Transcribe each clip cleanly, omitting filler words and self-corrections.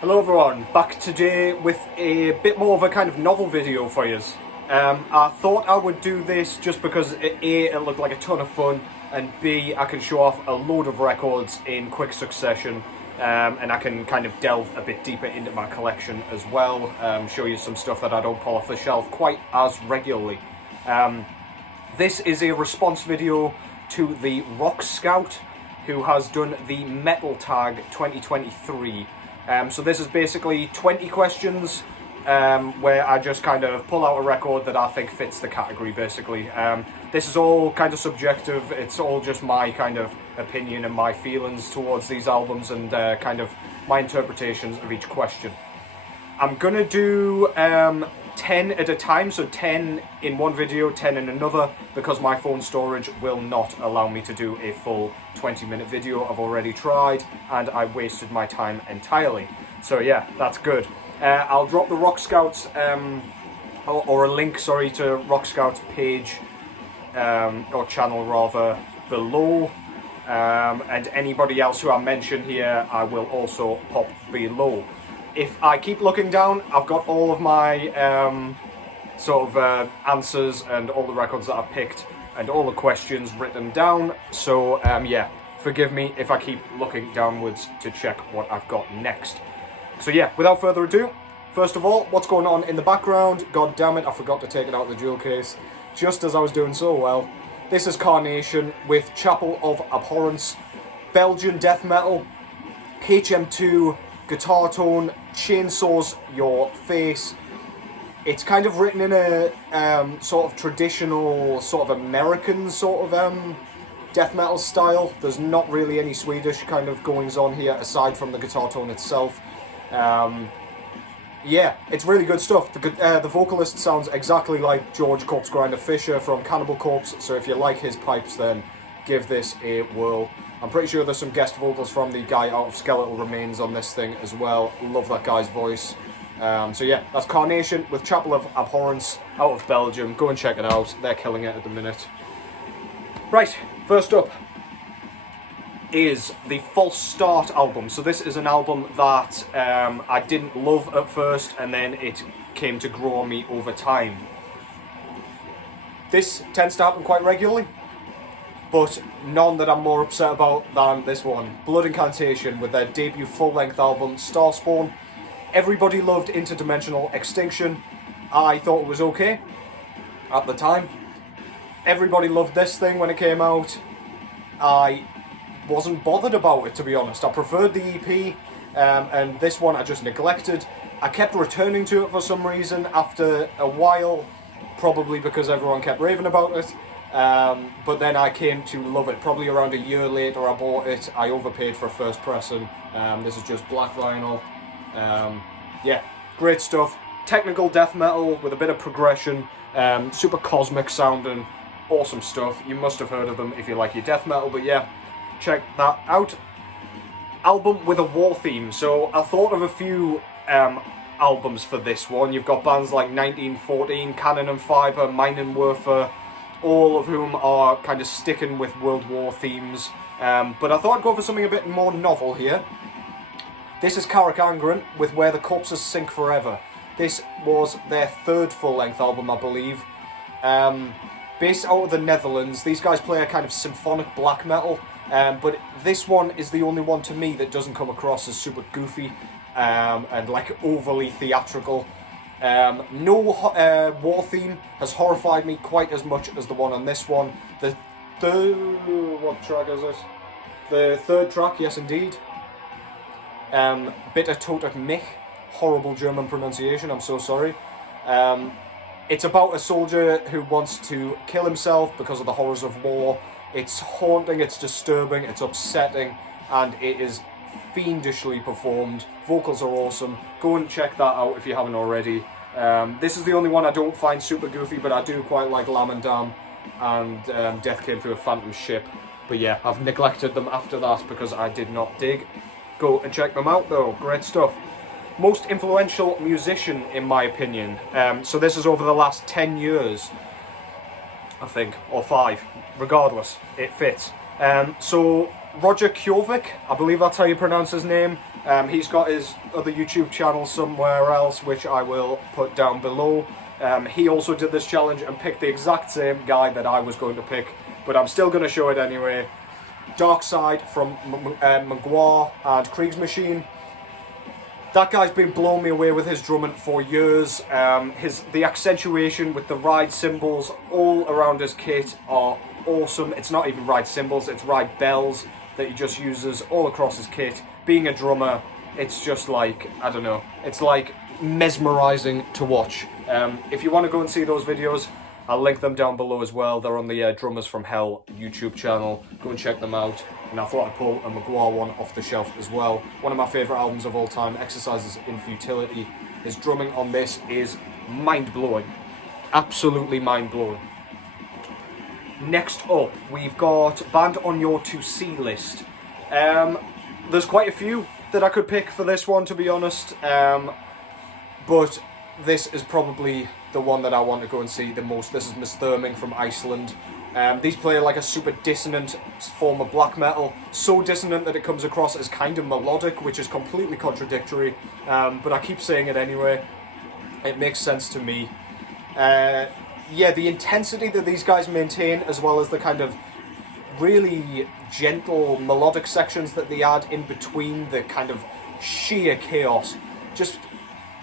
Hello everyone, back today with a bit more of a kind of novel video for you. I thought I would do this just because A, it looked like a ton of fun, and B, I can show off a load of records in quick succession, and I can kind of delve a bit deeper into my collection as well, show you some stuff that I don't pull off the shelf quite as regularly. This is a response video to the Rock Scout, who has done the Metal Tag 2023. So this is basically 20 questions where I just kind of pull out a record that I think fits the category, basically. This is all kind of subjective. It's all just my kind of opinion and my feelings towards these albums and kind of my interpretations of each question. I'm going to do 10 at a time, so 10 in one video, 10 in another, because my phone storage will not allow me to do a full 20-minute video. I've already tried, and I wasted my time entirely. So yeah, that's good. I'll drop the Rock Scouts, or a link, sorry, to Rock Scouts page, or channel rather, below. And anybody else who I mention here, I will also pop below. If I keep looking down, I've got all of my answers and all the records that I've picked and all the questions written down. So yeah, forgive me if I keep looking downwards to check what I've got next. So yeah, without further ado, first of all, what's going on in the background? God damn it, I forgot to take it out of the jewel case, just as I was doing so well. This is Carnation with Chapel of Abhorrence, Belgian death metal, HM2, guitar tone, chainsaws your face. It's kind of written in a sort of traditional, sort of American sort of death metal style. There's not really any Swedish kind of goings on here aside from the guitar tone itself. Yeah, it's really good stuff. The vocalist sounds exactly like George Corpsegrinder Fisher from Cannibal Corpse, so if you like his pipes, then give this a whirl. I'm pretty sure there's some guest vocals from the guy out of Skeletal Remains on this thing as well. Love that guy's voice. So yeah, that's Carnation with Chapel of Abhorrence out of Belgium. Go and check it out. They're killing it at the minute. Right, first up is the False Start album. So this is an album that I didn't love at first, and then it came to grow on me over time. This tends to happen quite regularly, but none that I'm more upset about than this one. Blood Incantation with their debut full-length album, Starspawn. Everybody loved Interdimensional Extinction. I thought it was okay at the time. Everybody loved this thing when it came out. I wasn't bothered about it, to be honest. I preferred the EP, and this one I just neglected. I kept returning to it for some reason after a while, probably because everyone kept raving about it. But then I came to love it. Probably around a year later I bought it. I overpaid for a first pressing. This is just black vinyl. Yeah, great stuff. Technical death metal with a bit of progression. Super cosmic sounding. Awesome stuff. You must have heard of them if you like your death metal, but yeah, check that out. Album with a war theme. So I thought of a few albums for this one. You've got bands like 1914, Cannon and Fibre, Mine and Werfer, all of whom are kind of sticking with World War themes. But I thought I'd go for something a bit more novel here. This is Caracangren with Where the Corpses Sink Forever. This was their third full-length album, I believe. Based out of the Netherlands, these guys play a kind of symphonic black metal, but this one is the only one to me that doesn't come across as super goofy and like overly theatrical. No war theme has horrified me quite as much as the one on this one. The third... what track is it? The third track, yes indeed. Bitte Toter mich. Horrible German pronunciation, I'm so sorry. It's about a soldier who wants to kill himself because of the horrors of war. It's haunting, it's disturbing, it's upsetting, and it is fiendishly performed. Vocals are awesome. Go and check that out if you haven't already. This is the only one I don't find super goofy, but I do quite like Lamb and Dam and Death Came Through a Phantom Ship. But yeah, I've neglected them after that because I did not dig. Go and check them out though, great stuff. Most influential musician, in my opinion. So this is over the last 10 years, I think, or 5. Regardless, it fits. So Roger Kjovik, I believe that's how you pronounce his name. He's got his other YouTube channel somewhere else, which I will put down below. He also did this challenge and picked the exact same guy that I was going to pick, but I'm still going to show it anyway. Dark Side from Mgła and Kriegsmaschine. That guy's been blowing me away with his drumming for years. The accentuation with the ride symbols all around his kit are awesome. It's not even ride symbols, it's ride bells that he just uses all across his kit. Being a drummer, it's just like, I don't know, it's like mesmerising to watch. If you want to go and see those videos, I'll link them down below as well. They're on the Drummers from Hell YouTube channel. Go and check them out. And I thought I'd pull a Mgła one off the shelf as well. One of my favourite albums of all time, Exercises in Futility. His drumming on this is mind-blowing. Absolutely mind-blowing. Next up, we've got Band on Your To See list. There's quite a few that I could pick for this one, to be honest. But this is probably the one that I want to go and see the most. This is MisÞyrming from Iceland. These play like a super dissonant form of black metal. So dissonant that it comes across as kind of melodic, which is completely contradictory. But I keep saying it anyway. It makes sense to me. Yeah, the intensity that these guys maintain, as well as the kind of really gentle melodic sections that they add in between the kind of sheer chaos, just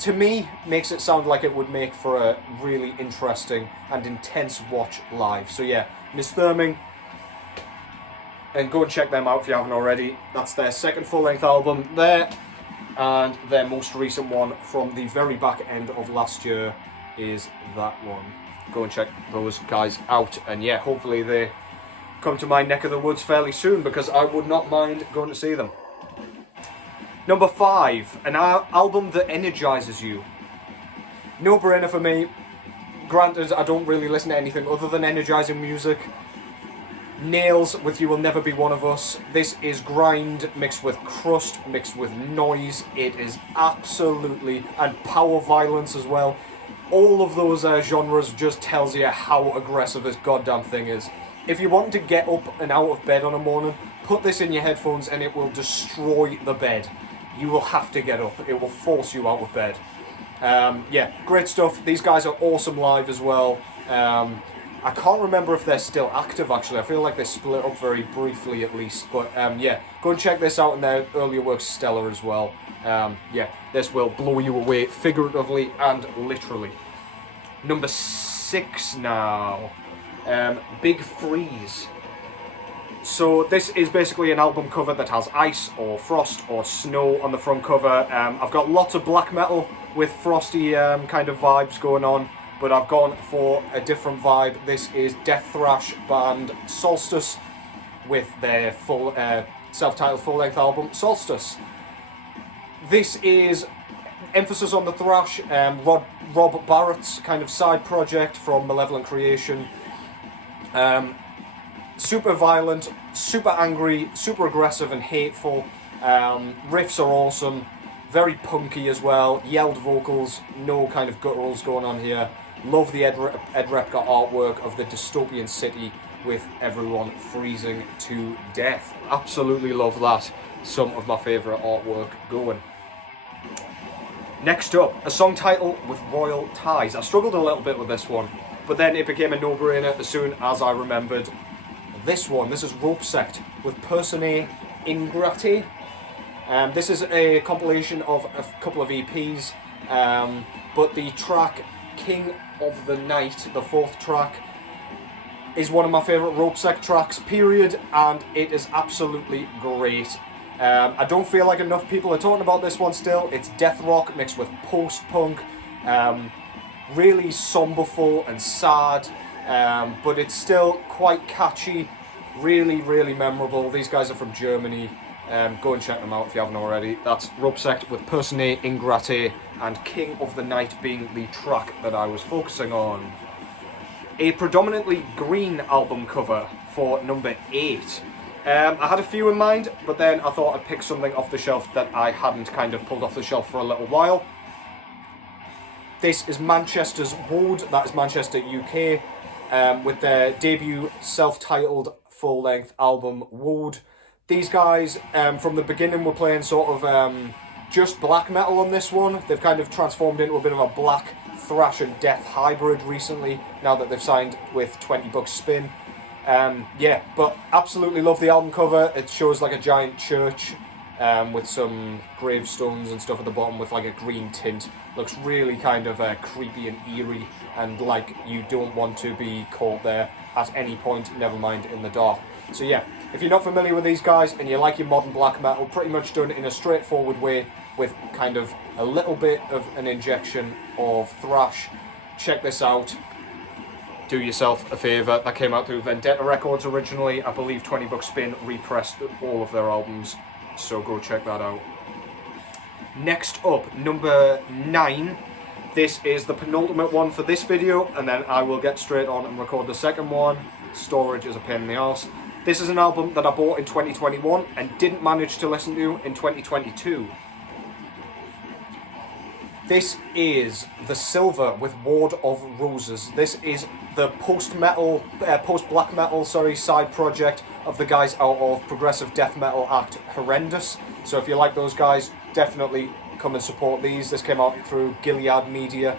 to me makes it sound like it would make for a really interesting and intense watch live. So yeah, MisÞyrming, and go and check them out if you haven't already. That's their second full-length album there, and their most recent one from the very back end of last year is that one. Go and check those guys out, and yeah, hopefully they come to my neck of the woods fairly soon, because I would not mind going to see them. Number 5, an album that energizes you. No brainer for me. Granted, I don't really listen to anything other than energizing music. Nails with You Will Never Be One of Us. This is grind mixed with crust, mixed with noise. It is absolutely, and power violence as well. All of those genres just tells you how aggressive this goddamn thing is. If you want to get up and out of bed on a morning, put this in your headphones and it will destroy the bed. You will have to get up. It will force you out of bed. Yeah, great stuff. These guys are awesome live as well. I can't remember if they're still active, actually. I feel like they split up very briefly at least. But yeah, go and check this out, and their earlier work's stellar as well. Yeah, this will blow you away figuratively and literally. Number 6 now. Big Freeze. So this is basically an album cover that has ice or frost or snow on the front cover. I've got lots of black metal with frosty kind of vibes going on, but I've gone for a different vibe. This is death thrash band Solstice with their full self-titled full-length album Solstice. This is emphasis on the thrash. Rob Barrett's kind of side project from Malevolent Creation. Super violent, super angry, super aggressive and hateful. Riffs are awesome, very punky as well. Yelled vocals, no kind of gutturals going on here. Love the Ed Repka artwork of the dystopian city with everyone freezing to death. Absolutely love that. Some of my favourite artwork going. Next up, a song title with royal ties. I struggled a little bit with this one, but then it became a no-brainer as soon as I remembered this one. This is Rope Sect with Personae Ingratae. This is a compilation of a couple of EPs, but the track King of the Night, the 4th track, is one of my favourite Rope Sect tracks, period, and it is absolutely great. I don't feel like enough people are talking about this one still. It's death rock mixed with post-punk, really somberful and sad, but it's still quite catchy, really, really memorable. These guys are from Germany. Go and check them out if you haven't already. That's Rope Sect with Personae Ingratae and King of the Night being the track that I was focusing on. A predominantly green album cover for number 8. I had a few in mind, but then I thought I'd pick something off the shelf that I hadn't kind of pulled off the shelf for a little while. This is Manchester's Wode, that is Manchester, UK, with their debut self-titled full-length album Wode. These guys, from the beginning, were playing sort of just black metal on this one. They've kind of transformed into a bit of a black thrash and death hybrid recently, now that they've signed with 20 bucks spin. Yeah, but absolutely love the album cover. It shows like a giant church with some gravestones and stuff at the bottom with like a green tint. Looks really kind of creepy and eerie, and like you don't want to be caught there at any point, never mind in the dark. So yeah, if you're not familiar with these guys and you like your modern black metal, pretty much done in a straightforward way with kind of a little bit of an injection of thrash, check this out. Do yourself a favour. That came out through Vendetta Records originally. I believe 20 bucks spin repressed all of their albums, so go check that out. Next up, number 9. This is the penultimate one for this video, and then I will get straight on and record the second one. Storage is a pain in the arse. This is an album that I bought in 2021 and didn't manage to listen to in 2022. This is The Silver with Ward of Roses. This is the post-black metal, side project of the guys out of progressive death metal act Horrendous. So if you like those guys, definitely come and support these. This came out through Gilead Media.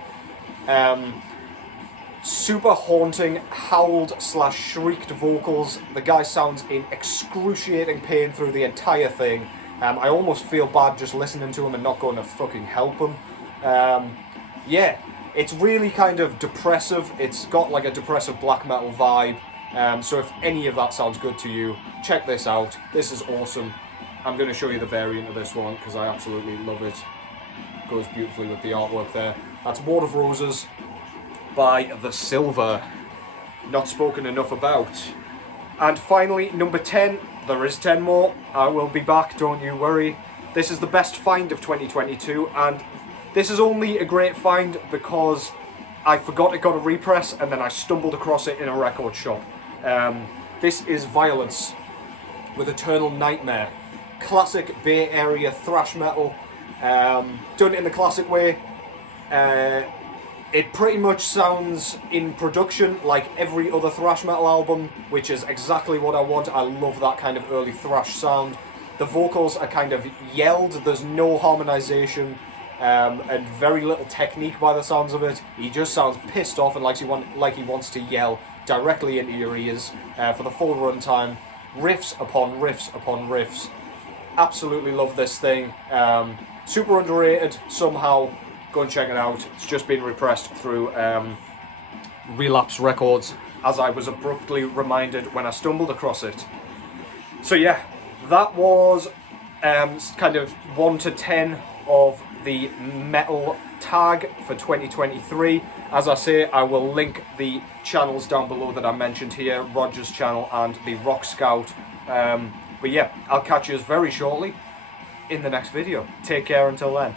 Super haunting, howled/shrieked vocals. The guy sounds in excruciating pain through the entire thing. I almost feel bad just listening to him and not going to fucking help him. Yeah, it's really kind of depressive. It's got like a depressive black metal vibe. So if any of that sounds good to you, check this out. This is awesome. I'm going to show you the variant of this one because I absolutely love it. Goes beautifully with the artwork there. That's Ward of Roses by The Silver. Not spoken enough about. And finally, number 10. There is 10 more. I will be back, don't you worry. This is the best find of 2022, and this is only a great find because I forgot it got a repress and then I stumbled across it in a record shop. This is Vio-lence with Eternal Nightmare. Classic Bay Area thrash metal. Done in the classic way. It pretty much sounds in production like every other thrash metal album, which is exactly what I want. I love that kind of early thrash sound. The vocals are kind of yelled. There's no harmonization. And very little technique by the sounds of it. He just sounds pissed off and like he wants to yell directly into your ears for the full runtime. Riffs upon riffs upon riffs. Absolutely love this thing. Super underrated somehow. Go and check it out. It's just been repressed through Relapse Records, as I was abruptly reminded when I stumbled across it. So yeah, that was kind of 1 to 10 of the metal tag for 2023. As I say, I will link the channels down below that I mentioned here, Roger's channel and the Rock Scout. But yeah, I'll catch you very shortly in the next video. Take care until then.